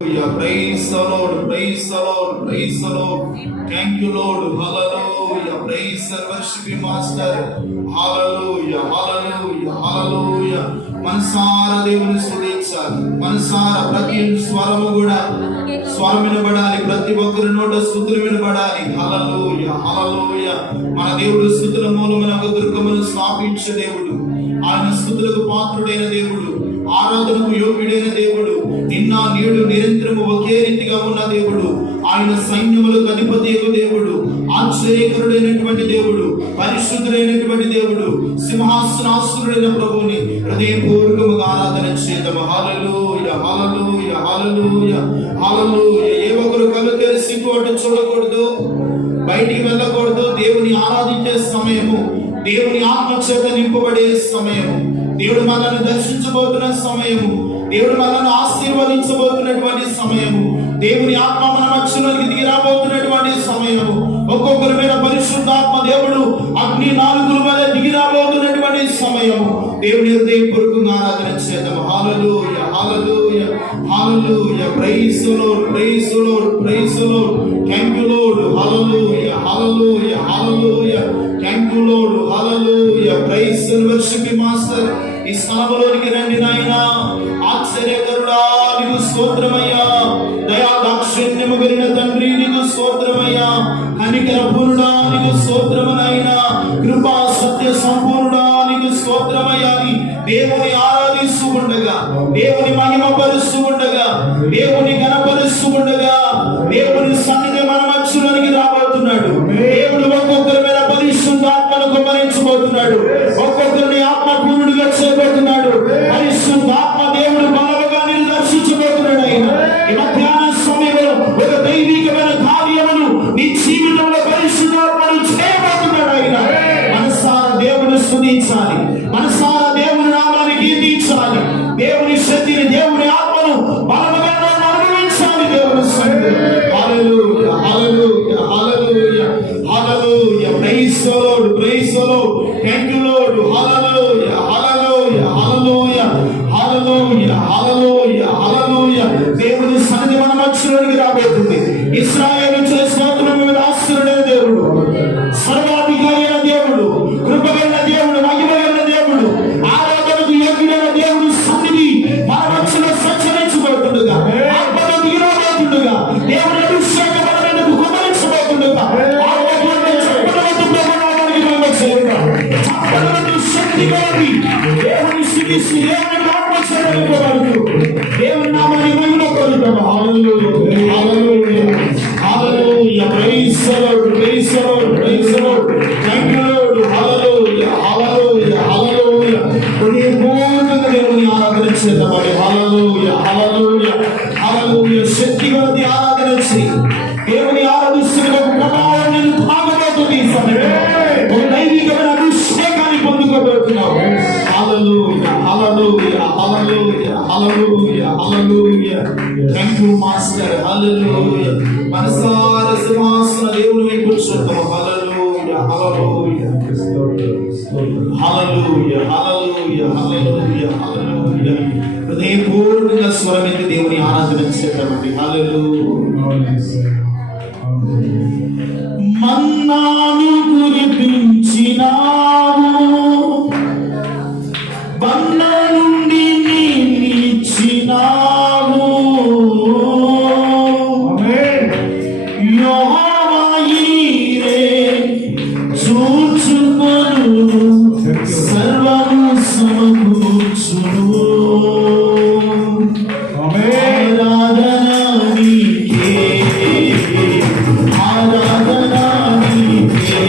Praise the Lord, praise the Lord, praise the Lord. Thank you, Lord. Hallelujah. Praise and worship you, Master. Hallelujah, hallelujah, hallelujah. మనసారా దేవుని స్తుతించాలి. మనసారా ప్రతి స్వరము కూడా స్వరం వినబడాలి. ప్రతి ఒక్కరి నోట స్తుతులు వినబడాలి. హల్లెలూయా, హల్లెలూయా. మన దేవుడు స్తుతుల మూలమున ఒక దుర్గమును స్థాపించే దేవుడు. ఆయన స్తుతులకు పాత్రుడైన దేవుడు, ఆరాధనకు యోగ్యుడైన దేవుడు, నిన్న నేడు నిరంతరము ఒకే రీతిగా ఉన్న దేవుడు, ఆయన సైన్యములకు అధిపతి దేవుడు, ఆశ్చర్యకరుడైనటువంటి దేవుడు, పరిశుద్ధుడైనటువంటి దేవుడు, సింహాసనాసనుడైన ప్రభువుని హృదయపూర్వకముగా ఆరాధన చేద్దాము. హల్లెలూయా, హల్లెలూయా, హల్లెలూయా, హల్లెలూయా. ఏ ఒక్కరు కళ్ళు తెరిచి అటు చూడకూడదు, బయటికి వెళ్ళకూడదు. దేవుని ఆరాధించే సమయము, దేవుని ఆత్మ చేత నింపబడే సమయము, దేవుడు మనల్ని దర్శించబోతున్న సమయము, దేవుడు మనల్ని ఆశీర్వదించబోతున్నటువంటి సమయము, దేవుని ఆత్మ మన మధ్యలోకి దిగి రాబోతున్నటువంటి సమయము. ఒక్కొక్కరి మీద పరిశుద్ధాత్మ దేవుడు అగ్ని నాలుగుల మీద దిగి రాబోతున్నటువంటి సమయము. దేవుని హృదయపూర్వకంగా ఆరాధన చేద్దాం. Hallelujah, hallelujah, hallelujah. Praise the Lord, praise the Lord, praise the Lord. Thank you Lord. Hallelujah, hallelujah, hallelujah. Thank you Lord. Hallelujah. Praise and worship you master. ఈ స్థలములోనికి రండి నాయనా. ఆశ్చర్యకరుడా నీకు స్తోత్రమయ్యా. దయా దాక్షిణ్యము కలిగిన తండ్రి నీకు స్తోత్రమయ్యా. కనికర పూర్ణుడా నీకు స్తోత్రము నాయనా. కృపా సత్య సంపూర్ణుడా నీకు స్తోత్రమయ్యా. దేవుని ఆరాధిస్తూ ఉండగా, దేవుని మహిమ పరుస్తూ ఉండగా, దేవుని ఘనపరుస్తూ ఉండగా, దేవుని సన్నిధి మన మధ్యలోనికి రాబోతున్నాడు. దేవుడు ఒక్కొక్కరి మీద పరిశుద్ధాత్మను కుమ్మరించబోతున్నాడు. ఒక్కొక్కరిని ఆత్మపూర్ణుడిగా చేయబోతున్నాడు. పరిశుద్ధాత్మ దేవుడు బలముగా నిన్ను దర్శించబోతున్నాడు. ఆయన ఈ మధ్యాహ్న సమయంలో ఒక దైవికమైన కార్యమును నీ జీవితంలో పరిశుద్ధాత్మను చేయబోతున్నాడు. ఆయన మనసారా దేవుని స్తుతించాలి, మనసారా దేవుని నామాన్ని కీర్తించాలి, దేవుని శక్తిని, దేవుని ఆత్మను బలముగా అనుభవించాలి. దేవుని సన్నిధిలో. Hallelujah, hallelujah, hallelujah, hallelujah. Praise the Lord, praise the Lord. Thank you Lord. Hallelujah, hallelujah, hallelujah, hallelujah, hallelujah, hallelujah. దేవుని సన్నిధి మన మధ్యలోనికి రాబోతుంది. ఇశ్రాయేలు చేస్తున్న మీద ఆశ్చర్యమైన దేవుడు, సర్వాధికారి అయిన దేవుడు, కృపగల దేవుడు, మహిమగల దేవుడు, ఆరాధనకు యోగ్యుడైన దేవుడు సన్నిధి మన మధ్యలో సంచరించబోతుండగా, ఆత్మతో దిగిరాబోతుండగా, దేవుని అభిషేకం మన మీదకు కుమ్మరించబోతుండగా, దేవుని స్తుతిస్తూ దేవుని ఆత్మచేతనివ్వబడుతూ దేవుని నామాన్ని మహిమపరుద్దాము. Hallelujah, hallelujah, hallelujah. Praise the Lord, praise the Lord, praise the Lord. Thank you Lord. Hallelujah, hallelujah, hallelujah. హృదయపూర్వకంగా దేవుని ఆరాధన చేద్దామండి. హల్లెలూయా, హల్లెలూయా, హల్లెలూయా. శక్తిగల ఆరాధన చేయి. దేవుని ఆరాధిస్తున్న ప్రభావం నిన్ను తాగబోతుంది. ఈ సమయంలో ఒక దైవికమైన అభిషేకాన్ని పొందుకోబోతున్నావు. Hallelujah, hallelujah, hallelujah, hallelujah, hallelujah. Thank you master. Hallelujah. మనసారా సింహాసన దేవుని వైపు చూద్దాం. హల్లెలూయా, hallelujah, hallelujah, hallelujah, hallelujah, hallelujah. హృదయపూర్వకంగా స్వరమెత్తి దేవుని ఆరాధన చేద్దామండి. హల్లెలూయా. మన్నాను కురిపించినావు, బండ నుండి నీళ్ళిచ్చినావు. యెహోవా ఈరే చూచుకొను, సర్వము సమకూర్చును. ఆరాధన నీకే, ఆరాధన నీకే,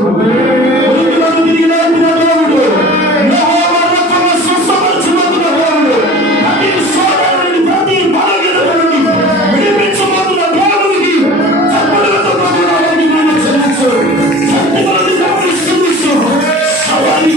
దేవుడు, మృతులను తిరిగి లేపిన దేవుడు, యెహోవా రక్తమును స్వస్థపరచుచున్న దేవుడు, ప్రతి సోదరుని ప్రతి బలహీనత నుండి విడిపించబోతున్న దేవునికి చప్పట్లతో ప్రభువుని మనం చెల్లిస్తూ, శక్తిగల దేవుని స్తుతిస్తూ, సవారి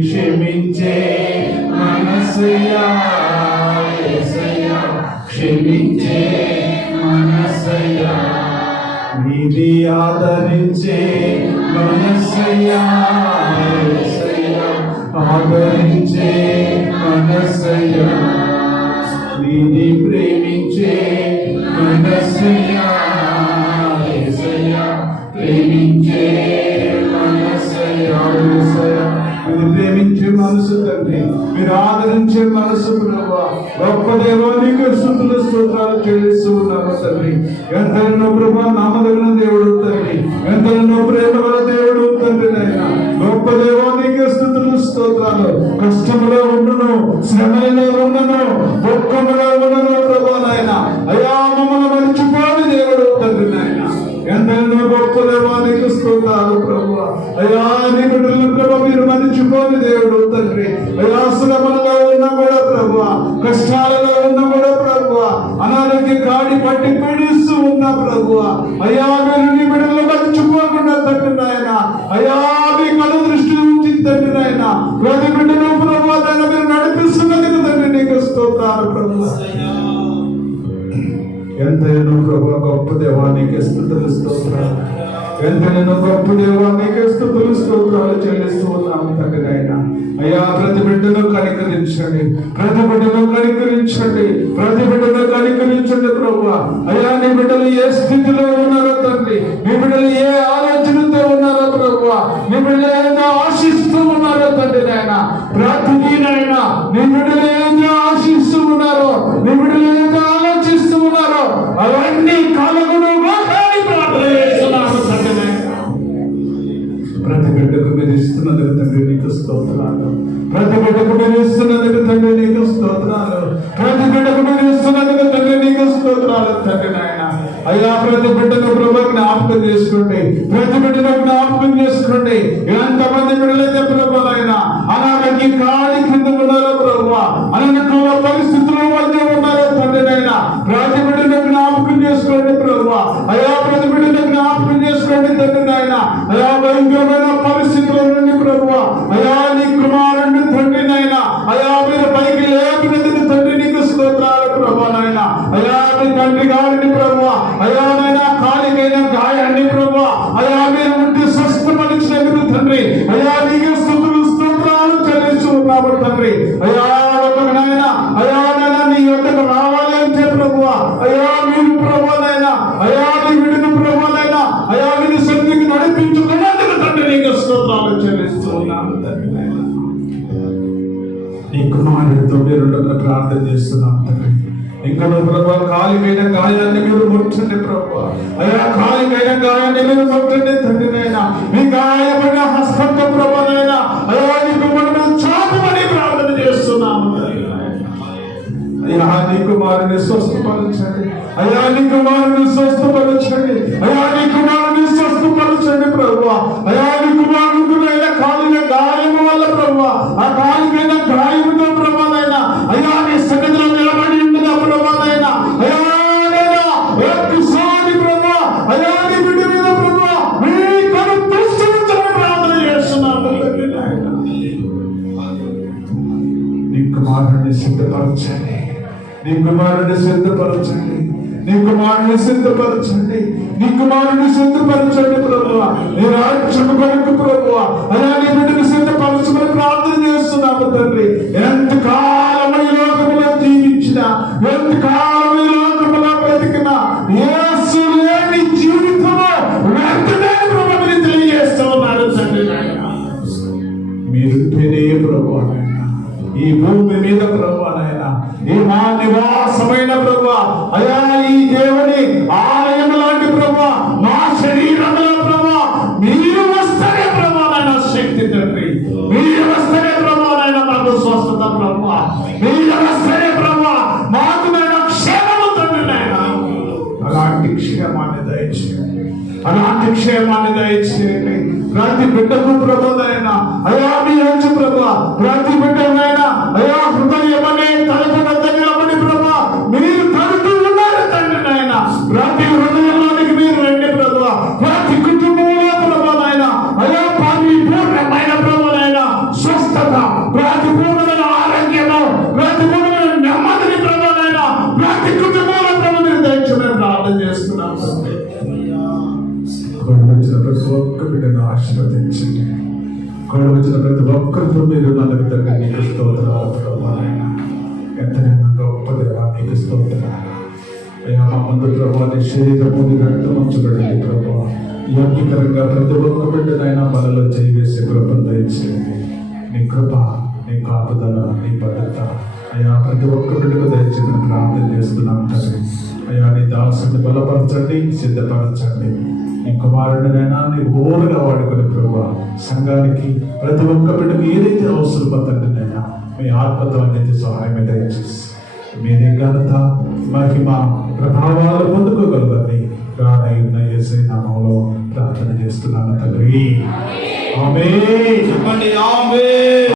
క్షమించే మనసయ్యా, క్షమించే మనసయ్యా, నీది ఆదరించే మనసయ్యా, ఆదరించే మనసయ్యా, నీది ప్రేమించే మనసయ్యా, ప్రేమించే మనసయ్యా, మీరు ప్రేమించే మనసు తండ్రి, మీరు ఆదరించే మనసు ప్రభువా, గొప్ప దేవానికి స్తుతులు స్తోత్రాలు చెల్లిస్తూ ఉన్నాము తండ్రి. ఎంతైనా ప్రభా నామదగిన దేవుడు తండ్రి, ఎంతైనా ప్రేమ గల దేవుడు తండ్రి నాయన, గొప్ప దేవానికి స్తుతులు స్తోత్రాలు. కష్టములో ఉండును, శ్రమలో ఉండను, దుఃఖములో ఉండను ప్రభా నాయన, అయ్యా మమ్మల్ని మరిచిపోని బట్టి పీడిస్తూ ఉన్నా ప్రభు. అయ్యా మీరు నీ బిడ్డలు మర్చిపోకుండా తండ్రి నాయన, అయ్యా మీ కళ దృష్టి ఉంచి తండ్రి నాయన ప్రతి బిడ్డను ప్రభు నాయన మీరు నడిపిస్తున్నందుకు తండ్రి నీకు స్తోత్రాలు ప్రభు. ఎంతైనా ప్రభు గొప్ప దేవానికి స్తుతులు స్తోత్రాలు, ఎంతైనా గొప్ప దేవానికి స్తుతులు స్తోత్రాలు చెల్లిస్తూ ఉన్నాము తండ్రి నాయన. అయ్యా ప్రతి బిడ్డను కనికరించండి, ప్రతి బిడ్డను కనికరించండి, ప్రతి బిడ్డను కనికరించండి ప్రభు. అయ్యా నీ బిడ్డలు ఏ స్థితిలో ఉన్నారో తండ్రి, నీ బిడ్డలు ఏ ఆలోచనతో ఉన్నారో ప్రభు, నీ బిడ్డలు ఏదో ఆశిస్తూ ఉన్నారో తండ్రి నాయన, ప్రతిదీ నాయన నీ బిడ్డలు ఏదో ఆశిస్తూ ఉన్నారో, నీ బిడ్డలు ఏదో ఆలోచిస్తూ ఉన్నారో అవన్నీ కలుగును ప్రార్థన చేస్తున్నాము తండ్రి నాయన. ప్రతి బిడ్డకు మీరు ఇస్తున్నందుకు తండ్రి నీకు స్తోత్రాలు, ప్రతి బిడ్డకు మీరు ఇస్తున్నందుకు తండ్రి నీకు స్తోత్రాలు, ప్రతి బిడ్డకు మీరు ఇస్తున్నందుకు తండ్రి నీకు స్తోత్రాలు తండ్రి నాయన. అయ్యా ప్రతి బిడ్డను ప్రభు జ్ఞాపకం చేసుకోండి, ప్రతి బిడ్డను జ్ఞాపకం చేసుకోండి. ఎంతమంది బిడ్డలైతే ప్రభు నాయన అనారోగ్య కాడి కింద ఉన్నారో ప్రభు, అనుకున్న పరిస్థితుల మధ్య ఉన్నారో తండ్రి నాయన, ప్రతి బిడ్డను జ్ఞాపకం చేసుకోండి ప్రభు. అయ్యా ప్రతి బిడ్డను జ్ఞాపకం చేసుకోండి తండ్రి నాయన. అయ్యా భయంకరమైన పరిస్థితుల నుండి ప్రభు, అయ్యా నీ కుమారుని తండ్రి నాయన, అయ్యా మీరు పైకి లేపినందుకు తండ్రి నీకు స్తోత్రాలు ప్రభు నాయన. అయ్యా మీ తండ్రి గారిని ప్రభు, అయ్యా నాయన కాలికైన గాయాన్ని ప్రభు, అయ్యా మీరు ఉండి స్వస్థపరిచినందుకు తండ్రి, అయ్యా నీకు స్తుతులు స్తోత్రాలు చెల్లిస్తూ ఉన్నాము తండ్రి. అయ్యా నాయన, అయ్యా నాయన నీ యొక్కకు రావాలి అంటే ప్రభు, అయ్యా మీరు ప్రభు నాయన, అయ్యా నీ విడును ప్రభు నాయన, అయ్యా మీరు శక్తికి నడిపించుకున్నందుకు తండ్రి నీకు స్తోత్రాలు చెల్లిస్తూ ఉన్నాము తండ్రి నాయన. నీ కుమారుడితో మీరు ప్రార్థన చేస్తున్నాం తండ్రి. ఇంకా ప్రభు కాలికైన గాయాన్ని మీరు ముట్టండి ప్రభు, అయ్యా కాలికైన గాయాన్ని మీరు ముట్టండి తండ్రి నాయన. మీ గాయమైన హస్తంతో ప్రభు నాయన, అయ్యా నీకు మనం చాపమని ప్రార్థన చేస్తున్నాము. అయ్యా నీ కుమారుని స్వస్థపరచండి, అయ్యా నీ కుమారుని స్వస్థపరచండి, అయ్యా నీ కుమారుని స్వస్థపరచండి ప్రభు. అయ్యా నీ కుమారుడు కాలిన గాయము వల్ల ప్రభు, ఆ కాలికైన గాయముతో ప్రభు నాయన, అయ్యా నీ సన్నిధిలో నిలబడి ఉండగా ప్రభు నాయన, అయ్యా ఒక్కసారి ప్రభు, అయ్యా నీ బిడ్డ మీద ప్రభు మీ కను దృష్టించమని ప్రార్థన చేస్తున్నాను తండ్రి నాయన. నీ కుమారుని సిద్ధపరచండి, నీ కుమారుని సిద్ధపరచండి, నీ కుమారుని సిద్ధపరచండి, నీ కుమారుని సిద్ధపరచండి ప్రభు. నీ రాజ్యము కొరకు ప్రభు, అయ్యా నీ బిడ్డను సిద్ధపరచమని ప్రార్థన చేస్తున్నాము తండ్రి. ఎంతకాలం ఈ లోకములో జీవించిన, ఎంతకాలం ఈ లోకములో బ్రతికిన యేసు లేని జీవితము వెంటనే ప్రభు మీరు తెలియజేస్తూ ఉన్నారు తండ్రి నాయన. మీరుంటేనే ప్రభు నాయన ఈ భూమి మీద ప్రభు నాయన, ఈ మా నివాసమైన ప్రభు, అయ్యా ఈ దేవుని ఆలయం లాంటి ప్రభు, మా శరీరంలో ప్రభు మీరు వస్తేనే ప్రభు నాయన శక్తి తండ్రి, మీరు వస్తేనే ప్రభు నాయన మాకు స్వస్థత ప్రభు, మీరు వస్తేనే ప్రభు మాకు క్షేమము తండ్రి నాయన. అలాంటి క్షేమాన్ని దయచేయండి, అలాంటి క్షేమాన్ని దయచేయండి. ప్రతి బిడ్డకు ప్రభు నాయన, అయ్యా మీ వచ్చు ప్రభు, ప్రతి బిడ్డనైనా అయ్యా హృదయమనే తలుపు దగ్గరమని ప్రభు మీరు తలుపు ఉన్నారు తండ్రి నాయన. ప్రతి హృదయంలోనికి మీరు రండి ప్రభు, ప్రతి కుటుంబంలో ప్రభు నాయన, అయ్యా పరిపూర్ణమైన ప్రభు నాయన స్వస్థత, ప్రతిపూర్ణమైన ఆరోగ్యము, ప్రతిపూర్ణమైన నెమ్మదిని ప్రభు నాయన ప్రతి కుటుంబంలో ప్రభు మీరు దయచేయమని ప్రార్థన చేస్తున్నాం. వచ్చిన ప్రతి ఒక్క బిడ్డను ఆశీర్వదించండి, వచ్చిన ప్రతి ఒక్కరితో మీరు నన్ను విధంగా నీకు స్తోత్రాలు ప్రభు. ఎంతైనా గొప్ప దేవా నీకు స్తోత్రాలు. అయ్యా మా ముందు ప్రభు నీ శరీరము రక్తం ఉంచబడింది ప్రభు, యోగ్యకరంగా ప్రతి ఒక్క బిడ్డనైనా మనలో చేసి కృపను దయచేయండి. నీ కృప, నీ కాపుదల, నీ భద్రత అయ్యా ప్రతి ఒక్క బిడ్డకు దయచేయమని ప్రార్థన చేస్తున్నాం తండ్రి. అయ్యా నీ దాసుని బలపరచండి, సిద్ధపరచండి. నీ కుమారుడినైనా నీ బోరుగా వాడుకొని ప్రభు సంఘానికి ప్రతి ఒక్క బిడ్డకు ఏదైతే అవసరమో తండ్రినైనా మీ ఆత్మతో అనేది సహాయం దయచేసి మీరే ఘనత, మహిమ, ప్రభావాలు పొందుకోగలరని రానయ్యున్న యేసయ్య నామములో ప్రార్థన చేస్తున్నాను తండ్రి. ఆమేన్. చెప్పండి ఆమేన్.